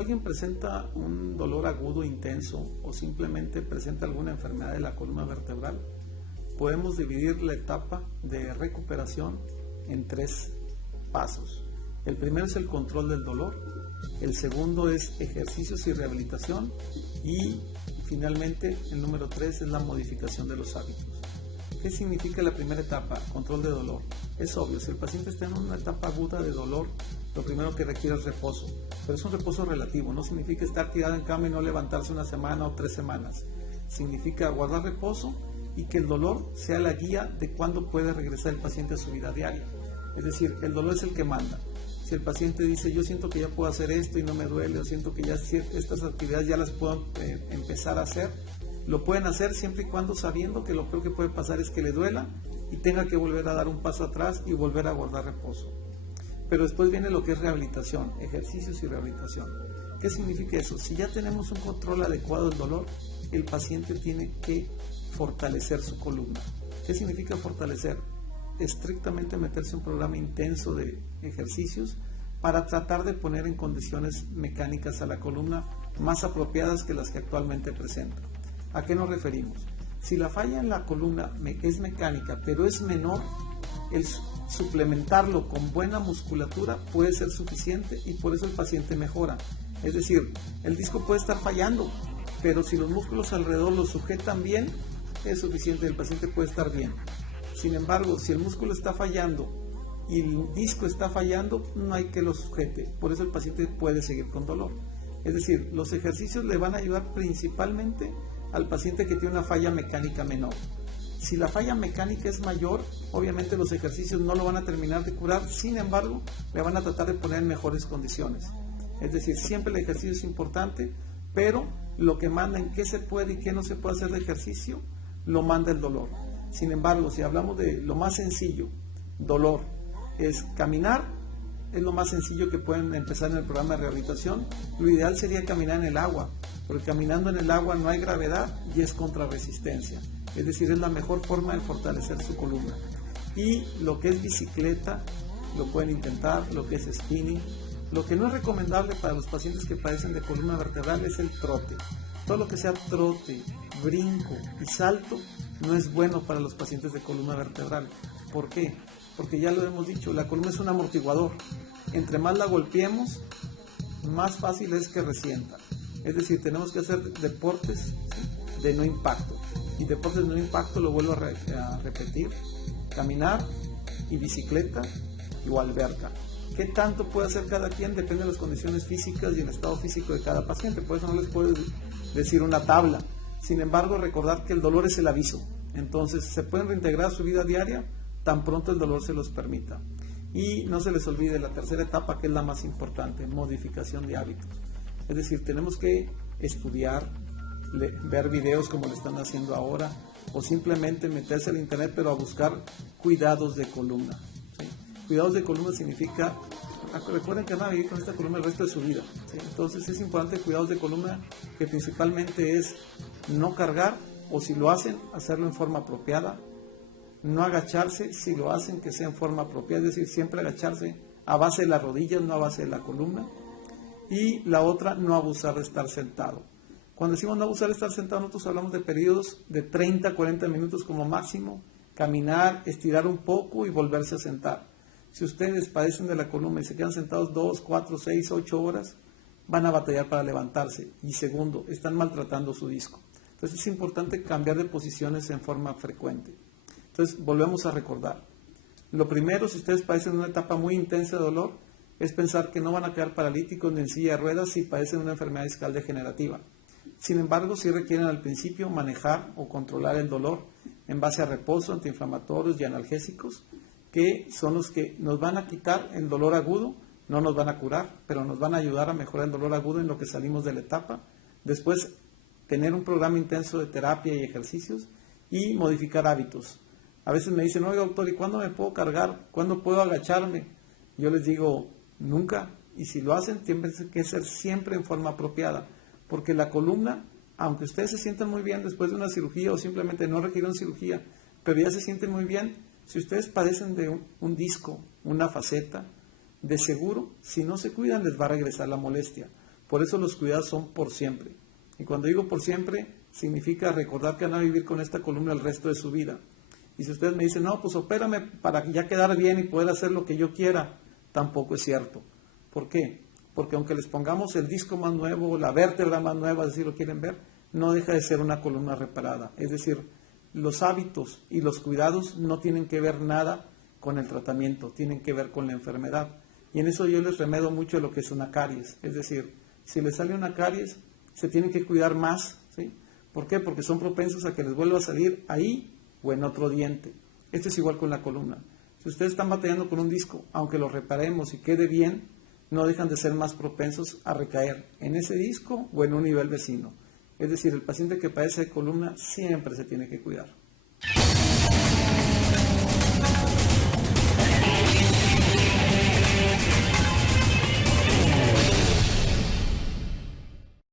alguien presenta un dolor agudo intenso o simplemente presenta alguna enfermedad de la columna vertebral, podemos dividir la etapa de recuperación en 3 pasos. El primero es el control del dolor, el segundo es ejercicios y rehabilitación y finalmente el número 3 es la modificación de los hábitos. ¿Qué significa la primera etapa? Control de dolor. Es obvio, si el paciente está en una etapa aguda de dolor, lo primero que requiere es reposo, pero es un reposo relativo, no significa estar tirado en cama y no levantarse una semana o 3 semanas. Significa guardar reposo y que el dolor sea la guía de cuándo puede regresar el paciente a su vida diaria. Es decir, el dolor es el que manda. Si el paciente dice, yo siento que ya puedo hacer esto y no me duele, o siento que ya estas actividades ya las puedo empezar a hacer, lo pueden hacer siempre y cuando sabiendo que lo peor que puede pasar es que le duela y tenga que volver a dar un paso atrás y volver a guardar reposo. Pero después viene lo que es rehabilitación, ejercicios y rehabilitación. ¿Qué significa eso? Si ya tenemos un control adecuado del dolor, el paciente tiene que fortalecer su columna. ¿Qué significa fortalecer? Estrictamente meterse en un programa intenso de ejercicios para tratar de poner en condiciones mecánicas a la columna más apropiadas que las que actualmente presenta. ¿A qué nos referimos? Si la falla en la columna es mecánica, pero es menor, el suplementarlo con buena musculatura puede ser suficiente y por eso el paciente mejora. Es decir, el disco puede estar fallando, pero si los músculos alrededor lo sujetan bien, es suficiente, el paciente puede estar bien. Sin embargo, si el músculo está fallando y el disco está fallando, no hay que lo sujete, por eso el paciente puede seguir con dolor. Es decir, los ejercicios le van a ayudar principalmente al paciente que tiene una falla mecánica menor. Si la falla mecánica es mayor, obviamente los ejercicios no lo van a terminar de curar, sin embargo, le van a tratar de poner en mejores condiciones. Es decir, siempre el ejercicio es importante, pero lo que manda en qué se puede y qué no se puede hacer de ejercicio, lo manda el dolor. Sin embargo, si hablamos de lo más sencillo, dolor, es caminar, es lo más sencillo que pueden empezar en el programa de rehabilitación. Lo ideal sería caminar en el agua, porque caminando en el agua no hay gravedad y es contrarresistencia. Es decir, es la mejor forma de fortalecer su columna. Y lo que es bicicleta, lo pueden intentar, lo que es spinning. Lo que no es recomendable para los pacientes que padecen de columna vertebral es el trote. Todo lo que sea trote, brinco y salto no es bueno para los pacientes de columna vertebral. ¿Por qué? Porque ya lo hemos dicho, la columna es un amortiguador. Entre más la golpeemos, más fácil es que resienta. Es decir, tenemos que hacer deportes de no impacto. Y deportes de no impacto, lo vuelvo a repetir, caminar y bicicleta o alberca. ¿Qué tanto puede hacer cada quien? Depende de las condiciones físicas y el estado físico de cada paciente. Por eso no les puedo decir una tabla. Sin embargo, recordar que el dolor es el aviso. Entonces, se pueden reintegrar a su vida diaria tan pronto el dolor se los permita. Y no se les olvide la tercera etapa, que es la más importante, modificación de hábitos. Es decir, tenemos que estudiar, ver videos como lo están haciendo ahora, o simplemente meterse al internet, pero a buscar cuidados de columna. ¿Sí? Cuidados de columna significa, recuerden que van a vivir con esta columna el resto de su vida. ¿Sí? Entonces es importante cuidados de columna, que principalmente es no cargar, o si lo hacen, hacerlo en forma apropiada. No agacharse, si lo hacen, que sea en forma apropiada, es decir, siempre agacharse a base de las rodillas, no a base de la columna. Y la otra, no abusar de estar sentado. Cuando decimos no abusar de estar sentado, nosotros hablamos de periodos de 30 a 40 minutos como máximo, caminar, estirar un poco y volverse a sentar. Si ustedes padecen de la columna y se quedan sentados 2, 4, 6, 8 horas, van a batallar para levantarse. Y segundo, están maltratando su disco. Entonces es importante cambiar de posiciones en forma frecuente. Entonces volvemos a recordar. Lo primero, si ustedes padecen una etapa muy intensa de dolor, es pensar que no van a quedar paralíticos ni en silla de ruedas si padecen una enfermedad discal degenerativa. Sin embargo, sí requieren al principio manejar o controlar el dolor en base a reposo, antiinflamatorios y analgésicos, que son los que nos van a quitar el dolor agudo, no nos van a curar, pero nos van a ayudar a mejorar el dolor agudo en lo que salimos de la etapa. Después, tener un programa intenso de terapia y ejercicios y modificar hábitos. A veces me dicen, oiga doctor, ¿y cuándo me puedo cargar? ¿Cuándo puedo agacharme? Yo les digo, nunca. Y si lo hacen, tiene que ser siempre en forma apropiada. Porque la columna, aunque ustedes se sientan muy bien después de una cirugía o simplemente no requieren cirugía, pero ya se sienten muy bien, si ustedes padecen de un disco, una faceta, de seguro, si no se cuidan, les va a regresar la molestia. Por eso los cuidados son por siempre. Y cuando digo por siempre, significa recordar que van a vivir con esta columna el resto de su vida. Y si ustedes me dicen, no, pues opérame para ya quedar bien y poder hacer lo que yo quiera, tampoco es cierto. ¿Por qué? Porque aunque les pongamos el disco más nuevo, la vértebra más nueva, si lo quieren ver, no deja de ser una columna reparada. Es decir, los hábitos y los cuidados no tienen que ver nada con el tratamiento, tienen que ver con la enfermedad. Y en eso yo les remedo mucho lo que es una caries. Es decir, si les sale una caries, se tienen que cuidar más, ¿sí? ¿Por qué? Porque son propensos a que les vuelva a salir ahí o en otro diente. Esto es igual con la columna. Si ustedes están batallando con un disco, aunque lo reparemos y quede bien, no dejan de ser más propensos a recaer en ese disco o en un nivel vecino. Es decir, el paciente que padece de columna siempre se tiene que cuidar.